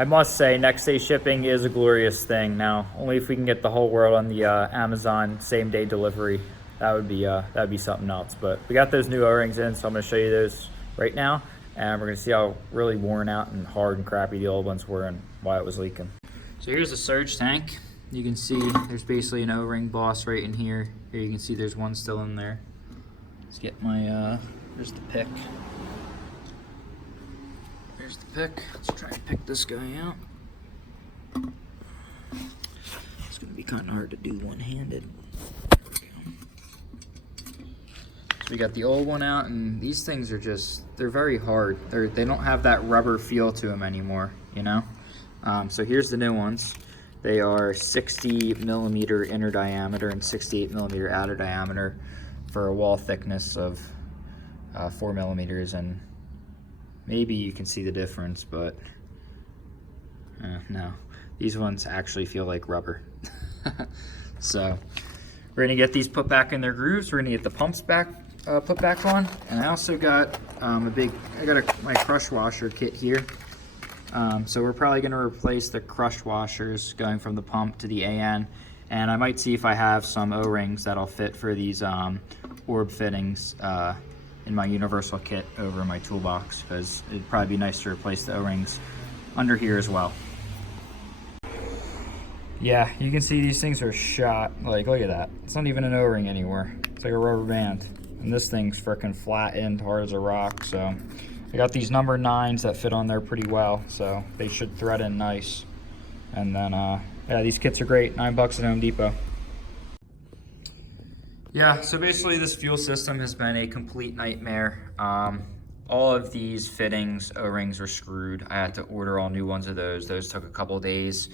I must say, next day shipping is a glorious thing. Now, only if we can get the whole world on the Amazon same day delivery, that'd be something else. But we got those new O-rings in, so I'm going to show you those right now, and we're going to see how really worn out and hard and crappy the old ones were and why it was leaking. So here's the surge tank. You can see there's basically an O-ring boss right in here. Here you can see there's one still in there. Let's get my there's the pick. There's the pick. Let's try and pick this guy out. It's gonna be kind of hard to do one-handed. So we got the old one out, and these things are they're very hard. They don't have that rubber feel to them anymore, you know? So here's the new ones. They are 60 millimeter inner diameter and 68 millimeter outer diameter for a wall thickness of 4 millimeters, and maybe you can see the difference, but no. These ones actually feel like rubber. So we're gonna get these put back in their grooves. We're gonna get the pumps back put back on, and I also got my crush washer kit here. So we're probably gonna replace the crush washers going from the pump to the AN, and I might see if I have some O-rings that'll fit for these orb fittings in my universal kit over in my toolbox, because it'd probably be nice to replace the O-rings under here as well. Yeah, you can see these things are shot. Like, look at that. It's not even an O-ring anymore. It's like a rubber band. And this thing's freaking flattened, hard as a rock. So I got these number 9s that fit on there pretty well, so they should thread in nice. And then, yeah, these kits are great. $9 at Home Depot. Yeah, so basically this fuel system has been a complete nightmare. All of these fittings, O-rings, were screwed. I had to order all new ones of those. Those took a couple days.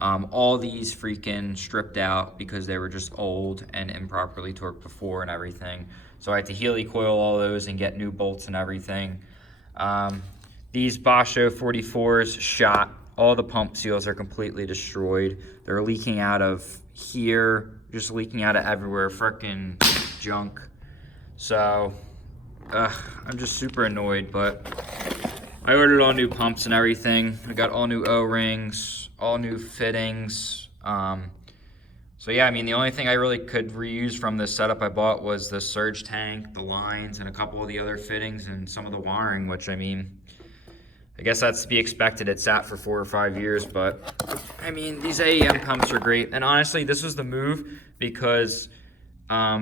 All these freaking stripped out because they were just old and improperly torqued before and everything. So I had to helicoil all those and get new bolts and everything. These Bosch 044s shot. All the pump seals are completely destroyed. They're leaking out of here, just leaking out of everywhere, freaking junk. So, I'm just super annoyed, but I ordered all new pumps and everything. I got all new O-rings, all new fittings. So yeah, I mean, the only thing I really could reuse from this setup I bought was the surge tank, the lines, and a couple of the other fittings and some of the wiring, which, I mean, I guess that's to be expected. It sat for 4 or 5 years, but I mean, these AEM pumps are great. And honestly, this was the move because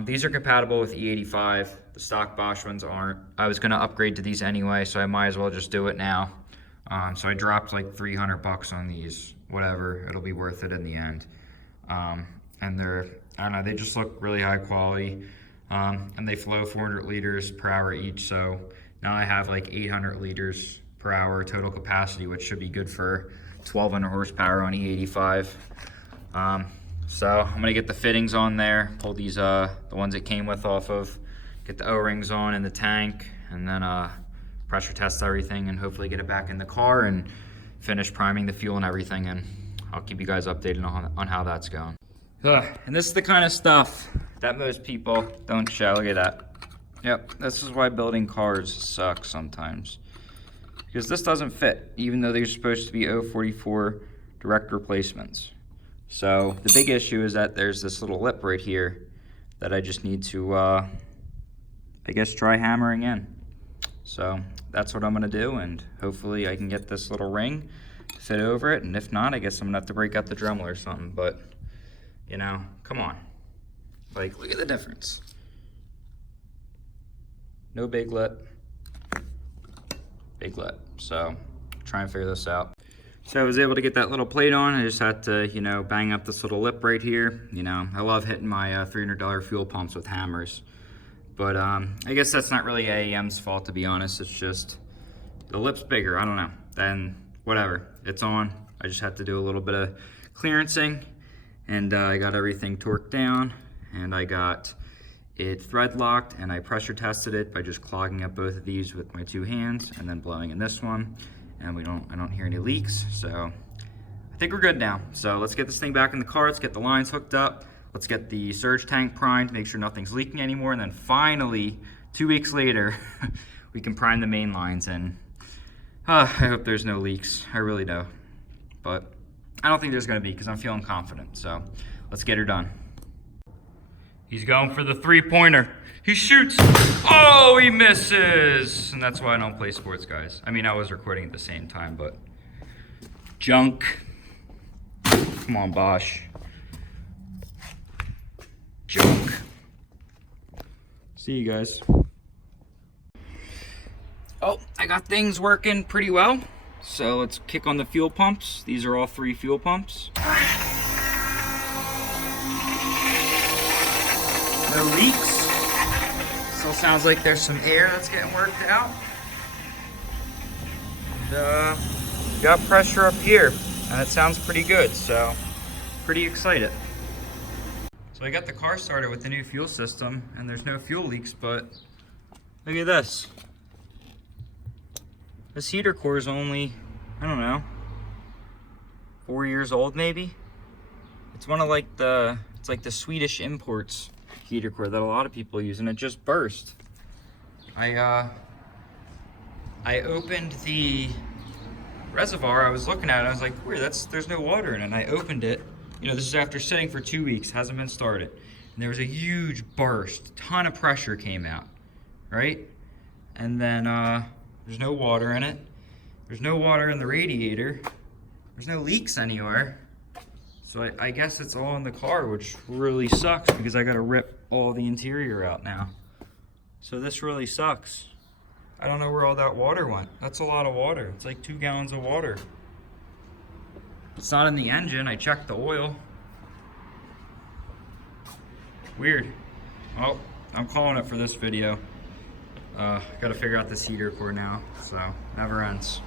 these are compatible with E85. The stock Bosch ones aren't. I was gonna upgrade to these anyway, so I might as well just do it now. So I dropped like $300 on these, whatever, it'll be worth it in the end. And they're, I don't know, they just look really high quality. And they flow 400 liters per hour each. So now I have like 800 liters per hour total capacity, which should be good for 1200 horsepower on E85. So I'm gonna get the fittings on there, pull these, the ones it came with off of, get the O-rings on in the tank, and then pressure test everything and hopefully get it back in the car and finish priming the fuel and everything, and I'll keep you guys updated on how that's going. And this is the kind of stuff that most people don't show. Look at that. Yep, this is why building cars sucks sometimes. Because this doesn't fit, even though they're supposed to be 044 direct replacements. So the big issue is that there's this little lip right here that I just need to, I guess, try hammering in. So that's what I'm gonna do, and hopefully I can get this little ring to fit over it, and if not, I guess I'm gonna have to break out the Dremel or something, but, you know, come on. Like, look at the difference. No big lip. Big lip. So try and figure this out. So I was able to get that little plate on. I just had to, you know, bang up this little lip right here. You know, I love hitting my $300 fuel pumps with hammers. But I guess that's not really AEM's fault, to be honest. It's just the lip's bigger. I don't know. Then whatever. It's on. I just had to do a little bit of clearancing. And I got everything torqued down. And I got it thread locked, and I pressure tested it by just clogging up both of these with my 2 hands and then blowing in this one. And I don't hear any leaks, so I think we're good now. So let's get this thing back in the car, let's get the lines hooked up, let's get the surge tank primed, make sure nothing's leaking anymore, and then finally, 2 weeks later, we can prime the main lines, and I hope there's no leaks, I really do. but I don't think there's gonna be because I'm feeling confident. So let's get her done. He's going for the 3-pointer. He shoots. Oh, he misses. And that's why I don't play sports, guys. I mean, I was recording at the same time, but junk. Come on, Bosch. Junk. See you guys. Oh, I got things working pretty well. So let's kick on the fuel pumps. These are all 3 fuel pumps. No leaks. Still sounds like there's some air that's getting worked out. And, got pressure up here, and it sounds pretty good, so pretty excited. So I got the car started with the new fuel system, and there's no fuel leaks, but look at this. This heater core is only, I don't know, 4 years old maybe. It's one of it's like the Swedish imports heater core that a lot of people use, and it just burst. I opened the reservoir. I was looking at it, I was like, weird, there's no water in it. And I opened it. You know, this is after sitting for 2 weeks, hasn't been started. And there was a huge burst, ton of pressure came out, right? And then there's no water in it. There's no water in the radiator. There's no leaks anywhere. So I guess it's all in the car, which really sucks because I gotta rip all the interior out now. So this really sucks. I don't know where all that water went. That's a lot of water. It's like 2 gallons of water. It's not in the engine. I checked the oil. Weird. Oh, I'm calling it for this video. Gotta figure out this heater core now, so never ends.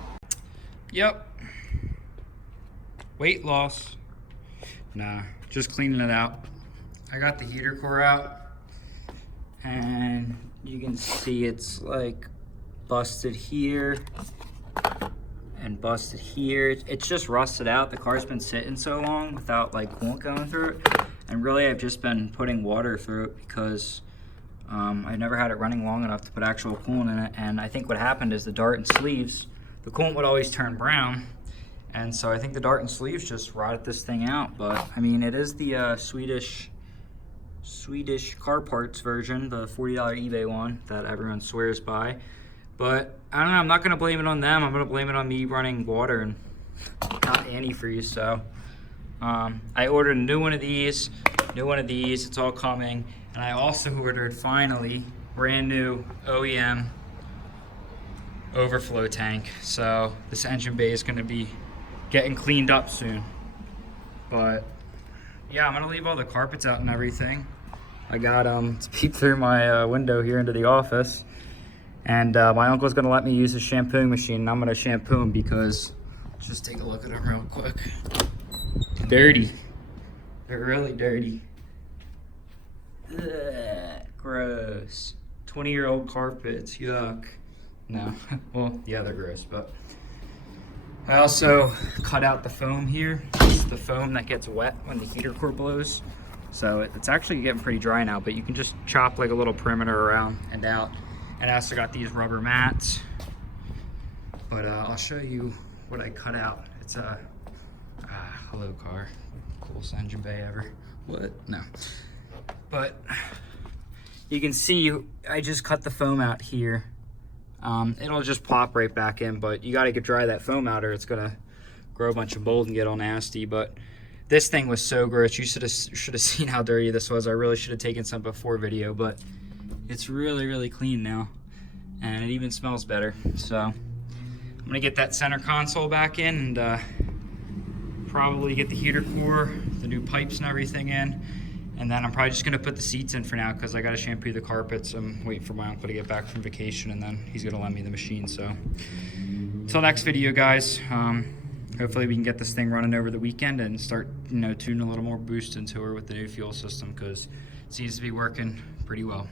Yep. Weight loss. Nah, just cleaning it out. I got the heater core out, and you can see it's like busted here and busted here. It's just rusted out. The car's been sitting so long without like coolant going through it, and really I've just been putting water through it because I never had it running long enough to put actual coolant in it. And I think what happened is the dart and sleeves, the coolant would always turn brown, and so I think the dart and sleeves just rotted this thing out. But I mean, it is the Swedish car parts version, the $40 eBay one that everyone swears by. But I don't know, I'm not gonna blame it on them. I'm gonna blame it on me running water and not antifreeze. So I ordered a new one of these, it's all coming. And I also ordered, finally, brand new OEM overflow tank. So this engine bay is gonna be getting cleaned up soon. But yeah, I'm gonna leave all the carpets out and everything. I got to peek through my window here into the office. And my uncle's gonna let me use his shampooing machine, and I'm gonna shampoo him because, just take a look at them real quick. Dirty. They're really dirty. Ugh, gross. 20-year-old carpets, yuck. No, well, yeah, they're gross, but. I also cut out the foam here. It's the foam that gets wet when the heater core blows. So it's actually getting pretty dry now, but you can just chop like a little perimeter around and out. And I also got these rubber mats. But I'll show you what I cut out. It's a, hello car. Coolest engine bay ever. What? No. But you can see I just cut the foam out here. It'll just pop right back in, but you gotta dry that foam out or it's gonna grow a bunch of mold and get all nasty. But this thing was so gross. You should have seen how dirty this was. I really should have taken some before video, but it's really, really clean now. And it even smells better. So I'm gonna get that center console back in and probably get the heater core, the new pipes and everything in. And then I'm probably just gonna put the seats in for now because I gotta shampoo the carpets. I'm waiting for my uncle to get back from vacation and then he's gonna lend me the machine. So until next video, guys, hopefully we can get this thing running over the weekend and start, tuning a little more boost into her with the new fuel system because it seems to be working pretty well.